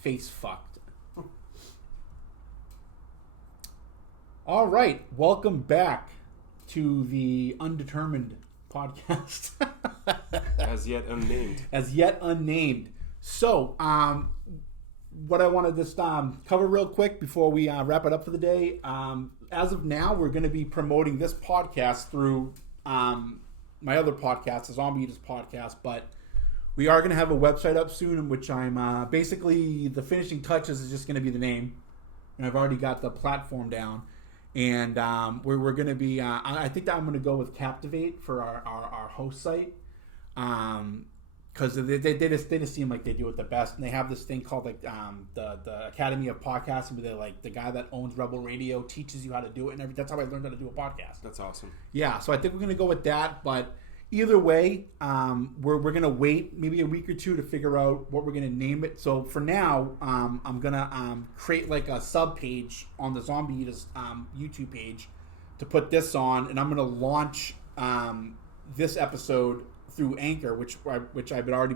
face fucked. All right, welcome back to the Undetermined podcast. As yet unnamed. As yet unnamed. So, what I want to just cover real quick before we wrap it up for the day. As of now, we're going to be promoting this podcast through my other podcast, the Zombie Eaters podcast, but we are going to have a website up soon in which I'm basically the finishing touches is just going to be the name, and I've already got the platform down, and we're going to be I think that I'm going to go with Captivate for our host site, because they just seem like they do it the best, and they have this thing called like the Academy of Podcasting, where they're like the guy that owns Rebel Radio teaches you how to do it and everything. That's how I learned how to do a podcast. That's awesome. Yeah, so I think we're gonna go with that. But either way, we're gonna wait maybe a week or two to figure out what we're gonna name it. So for now, I'm gonna create like a sub page on the Zombie Eaters YouTube page to put this on, and I'm gonna launch this episode through Anchor, which I've already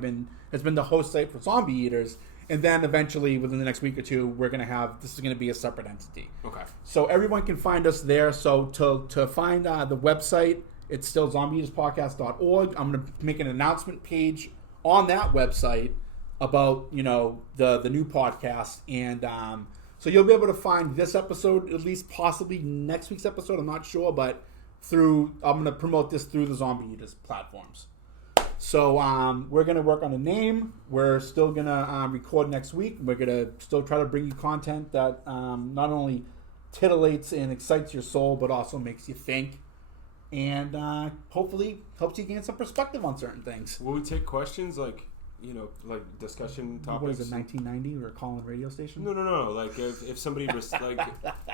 has been the host site for Zombie Eaters, and then eventually within the next week or two, this is gonna be a separate entity. Okay. So everyone can find us there. So to find the website, it's still zombieeaterspodcast.org. I'm gonna make an announcement page on that website about the new podcast, and so you'll be able to find this episode, at least possibly next week's episode. I'm not sure, but I'm gonna promote this through the Zombie Eaters platforms. So we're going to work on a name. We're still going to record next week. We're going to still try to bring you content that not only titillates and excites your soul, but also makes you think. And hopefully helps you gain some perspective on certain things. Will we take questions like discussion topics? What is it, 1990? We were calling radio station? No. Like if somebody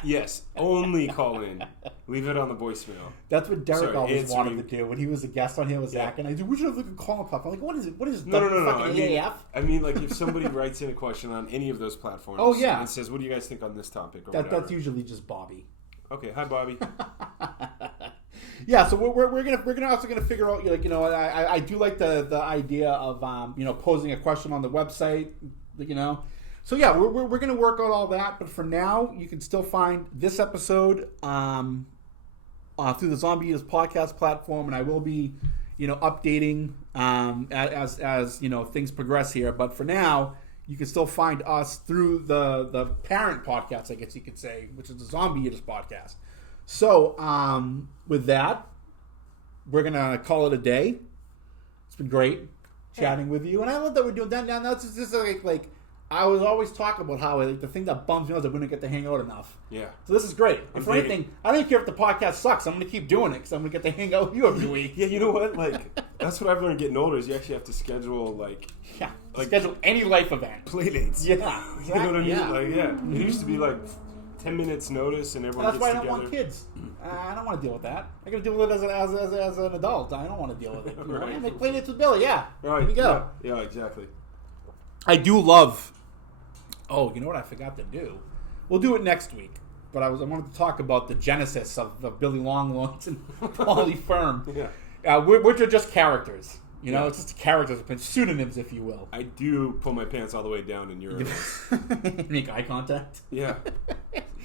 yes, only call in. Leave it on the voicemail. That's what Derek always wanted to do when he was a guest on here with Zach. And I said, we should have like a call pop. I'm like, what is it? What is no. I mean, like if somebody writes in a question on any of those platforms. Oh yeah. And says, what do you guys think on this topic? That's usually just Bobby. Okay, hi Bobby. Yeah, so we're also gonna figure out, I do like the idea of posing a question on the website, So yeah, we're gonna work on all that, but for now you can still find this episode through the Zombie Eaters podcast platform, and I will be updating as things progress here. But for now, you can still find us through the parent podcast, I guess you could say, which is the Zombie Eaters podcast. So, with that, we're going to call it a day. It's been great chatting with you. And I love that we're doing that now. It's just like I was always talking about how the thing that bums me out is I wouldn't get to hang out enough. Yeah. So this is great. And for anything, I don't care if the podcast sucks. I'm going to keep doing it because I'm going to get to hang out with you every week. Yeah, you know what? That's what I've learned getting older is you actually have to schedule, schedule any life event. Playdates. Yeah. Exactly. You know what I mean? Yeah. It used to be 10 minutes notice and everyone That's gets why I together. don't want kids. I don't want to deal with that. I got to deal with it as an adult. I don't want to deal with it. Right. I make playdates with Billy. Yeah. Right. Here we go. Yeah, exactly. I do love. Oh, you know what I forgot to do? We'll do it next week. But I wanted to talk about the genesis of Billy Longloins and Paulie Firm. Yeah. Which are just characters. It's just characters, pseudonyms, if you will. I do pull my pants all the way down in your Make eye contact. Yeah.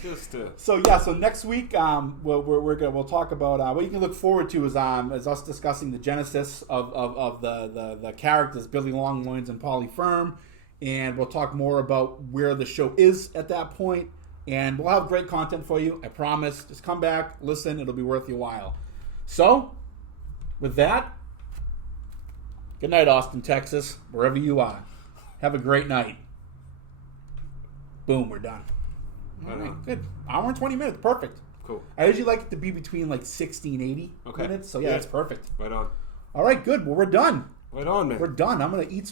Just So next week we'll talk about what you can look forward to is us discussing the genesis of the characters Billy Longloins and Paulie Firm, and we'll talk more about where the show is at that point, and we'll have great content for you. I promise. Just come back, listen. It'll be worth your while. So, with that. Good night, Austin, Texas, wherever you are. Have a great night. Boom, we're done. All right, good. Hour and 20 minutes, perfect. Cool. I usually like it to be between 60 and 80 minutes, so yeah, that's perfect. Right on. All right, good. Well, we're done. Right on, man. We're done. I'm going to eat some